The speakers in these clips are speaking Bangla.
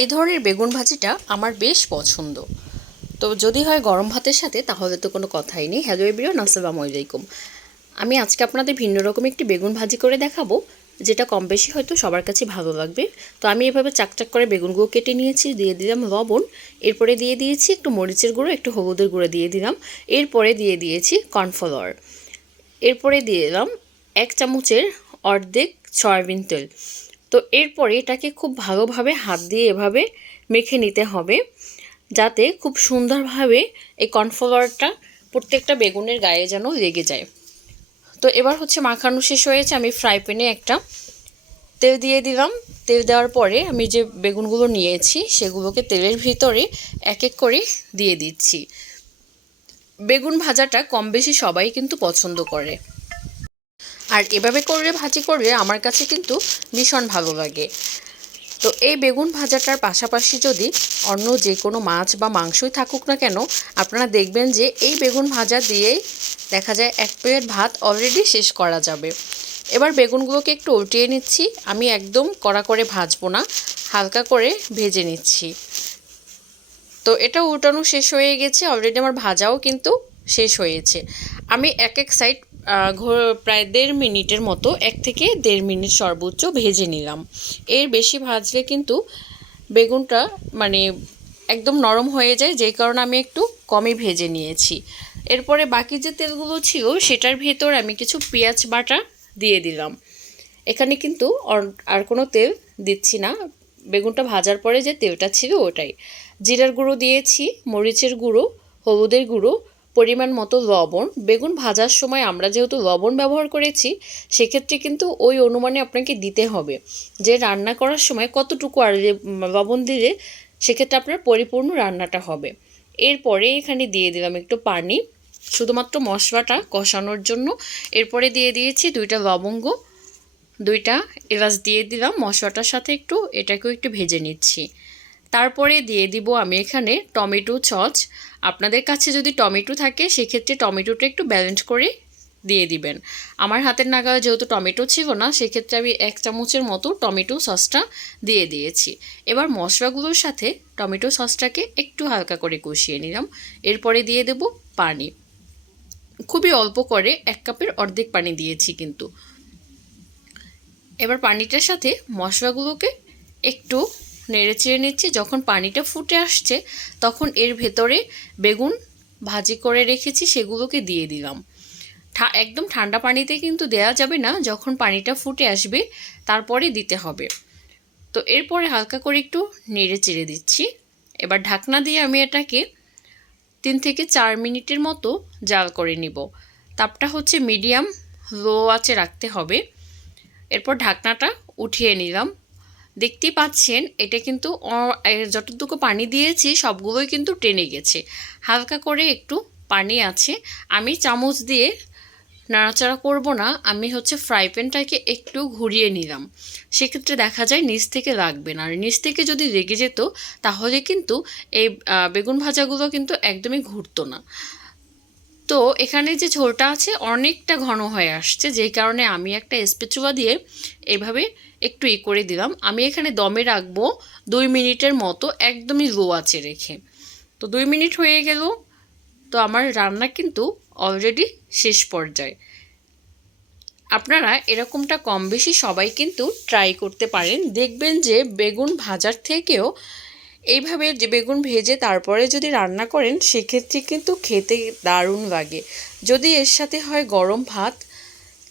এই ধরনের বেগুন ভাজিটা আমার বেশ পছন্দ। তো যদি হয় গরম ভাতের সাথে, তাহলে তো কোনো কথাই নেই। হ্যালো এভরিওয়ান আসসালামু আলাইকুম। আমি আজকে আপনাদের ভিন্ন রকম একটি বেগুন ভাজি করে দেখাবো, যেটা কম বেশি হয়তো সবার কাছে ভালো লাগবে। তো আমি এভাবে চাকচাক করে বেগুনগুলো কেটে নিয়েছি, দিয়ে দিলাম লবণ। এরপরে দিয়ে দিয়েছি একটু মরিচের গুঁড়ো, একটু হলুদের গুঁড়ো দিয়ে দিলাম। এরপরে দিয়ে দিয়েছি কর্নফ্লাওয়ার। এরপরে দিয়ে দিলাম এক চামচের অর্ধেক সয়াবিন তেল। তো এরপরে এটাকে খুব ভালোভাবে হাত দিয়ে এভাবে মেখে নিতে হবে, যাতে খুব সুন্দরভাবে এই কর্নফ্লাওয়ারটা প্রত্যেকটা বেগুনের গায়ে যেন লেগে যায়। তো এবার হচ্ছে মাখানো শেষ হয়েছে, আমি ফ্রাই প্যানে একটা তেল দিয়ে দিলাম। তেল দেওয়ার পরে আমি যে বেগুনগুলো নিয়েছি সেগুলোকে তেলের ভিতরে এক এক করে দিয়ে দিচ্ছি। বেগুন ভাজাটা কম বেশি সবাই কিন্তু পছন্দ করে। আর এভাবে করলে ভাজি করলে আমার কাছে কিন্তু ভীষণ ভালো লাগে। তো এই বেগুন ভাজাটার পাশাপাশি যদি অন্য যে কোনো মাছ বা মাংসই থাকুক না কেন, আপনারা দেখবেন যে এই বেগুন ভাজা দিয়েই দেখা যায় এক প্লেট ভাত অলরেডি শেষ করা যাবে। এবার বেগুনগুলোকে একটু উল্টিয়ে নিচ্ছি, আমি একদম কড়া করে ভাজবো না, হালকা করে ভেজে নিচ্ছি। তো এটা উল্টানো শেষ হয়ে গেছে অলরেডি আমার ভাজাও কিন্তু শেষ হয়েছে। আমি এক এক সাইড প্রায় দেড় মিনিটের মতো, এক থেকে দেড় মিনিট সর্বোচ্চ ভেজে নিলাম। এর বেশি ভাজলে কিন্তু বেগুনটা মানে একদম নরম হয়ে যায় যেই কারণে আমি একটু কমই ভেজে নিয়েছি। এরপরে বাকি যে তেলগুলো ছিল, সেটার ভেতর আমি কিছু পেঁয়াজ বাটা দিয়ে দিলাম। এখানে কিন্তু আর কোনো তেল দিচ্ছি না। বেগুনটা ভাজার পরে যে তেলটা ছিল ওটাই। জিরার গুঁড়ো দিয়েছি, মরিচের গুঁড়ো, হলুদের গুঁড়ো পরিমাণ মতো লবণ। বেগুন ভাজার সময় আমরা যেহেতু লবণ ব্যবহার করেছি, সেক্ষেত্রে কিন্তু ওই অনুমানে আপনাকে দিতে হবে যে রান্না করার সময় কতটুকু আর লবণ দিলে সেক্ষেত্রে আপনার পরিপূর্ণ রান্নাটা হবে। এরপরে এখানে দিয়ে দিলাম একটু পানি, শুধুমাত্র মশলাটা কষানোর জন্য। এরপরে দিয়ে দিয়েছি দুইটা লবঙ্গ, দুইটা এলাচ দিয়ে দিলাম, মশলাটার সাথে একটু এটাকেও একটু ভেজে নিচ্ছি। তারপরে দিয়ে দিব আমি এখানে টমেটো সস। আপনাদের কাছে যদি টমেটো থাকে, সেক্ষেত্রে টমেটোটা একটু ব্যালেন্স করে দিয়ে দিবেন। আমার হাতের নাগালে যেহেতু টমেটো ছিল না, সেক্ষেত্রে আমি এক চামচের মতো টমেটো সসটা দিয়ে দিয়েছি। এবার মশলাগুলোর সাথে টমেটো সসটাকে একটু হালকা করে কষিয়ে নিলাম। এরপরে দিয়ে দেব পানি। খুবই অল্প করে এক কাপের অর্ধেক পানি দিয়েছি কিন্তু। এবার পানিটার সাথে মশলাগুলোকে একটু নেড়ে চেড়ে নিচ্ছি। যখন পানিটা ফুটে আসছে, তখন এর ভেতরে বেগুন ভাজি করে রেখেছি, সেগুলোকে দিয়ে দিলাম। একদম ঠান্ডা পানিতে কিন্তু দেয়া যাবে না, যখন পানিটা ফুটে আসবে, তারপরে দিতে হবে। তো এরপরে হালকা করে একটু নেড়ে চেড়ে দিচ্ছি। এবার ঢাকনা দিয়ে আমি এটাকে তিন থেকে চার মিনিটের মতো জাল করে নিব। তাপটা হচ্ছে মিডিয়াম, লো আঁচে রাখতে হবে। এরপর ঢাকনাটা উঠিয়ে নিলাম। দেখতেই পাচ্ছেন, এটা কিন্তু যতটুকু পানি দিয়েছি সবগুলোই কিন্তু টেনে গেছে। হালকা করে একটু পানি আছে। আমি চামচ দিয়ে নাড়াচাড়া করব না, আমি হচ্ছে ফ্রাই প্যানটাকে একটু ঘুরিয়ে নিলাম। সেক্ষেত্রে দেখা যায় নিচ থেকে লাগবে না। আর নিচ থেকে যদি রেগে যেত, তাহলে কিন্তু এই বেগুন ভাজাগুলো কিন্তু একদমই ঘুরতো না। তো এখানে যে ঝোলটা আছে অনেকটা ঘন হয়ে আসছে, যেই কারণে আমি একটা স্পেচুয়া দিয়ে এভাবে একটু ই করে দিলাম। আমি এখানে দমে রাখব দুই মিনিটের মতো, একদমই লো আছে রেখে। তো দুই মিনিট হয়ে গেল, তো আমার রান্না কিন্তু অলরেডি শেষ পর্যায়ে। আপনারা এরকমটা কম বেশি সবাই কিন্তু ট্রাই করতে পারেন। দেখবেন যে বেগুন ভাজার থেকেও এইভাবে যে বেগুন ভেজে তারপরে যদি রান্না করেন, সেক্ষেত্রে কিন্তু খেতে দারুণ লাগে। যদি এর সাথে হয় গরম ভাত,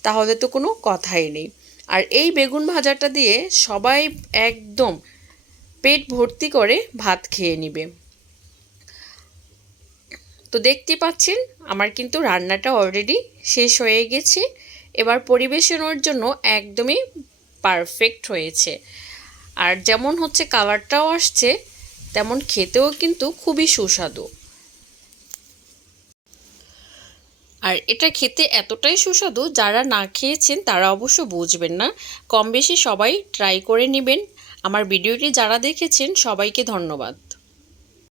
তাহলে তো কোনো কথাই নেই। আর এই বেগুন ভাজাটা দিয়ে সবাই একদম পেট ভর্তি করে ভাত খেয়ে নিবে। তো দেখতে পাচ্ছেন, আমার কিন্তু রান্নাটা অলরেডি শেষ হয়ে গেছে। এবার পরিবেশনের জন্য একদমই পারফেক্ট হয়েছে। আর যেমন হচ্ছে কালারটাও আসছে তেমন খেতেও কিন্তু খুবই সুস্বাদু। আর এটা খেতে এতটাই সুস্বাদু, যারা না খেয়েছেন তারা অবশ্য বুঝবেন না। কম বেশি সবাই ট্রাই করে নেবেন। আমার ভিডিওটি যারা দেখেছেন সবাইকে ধন্যবাদ।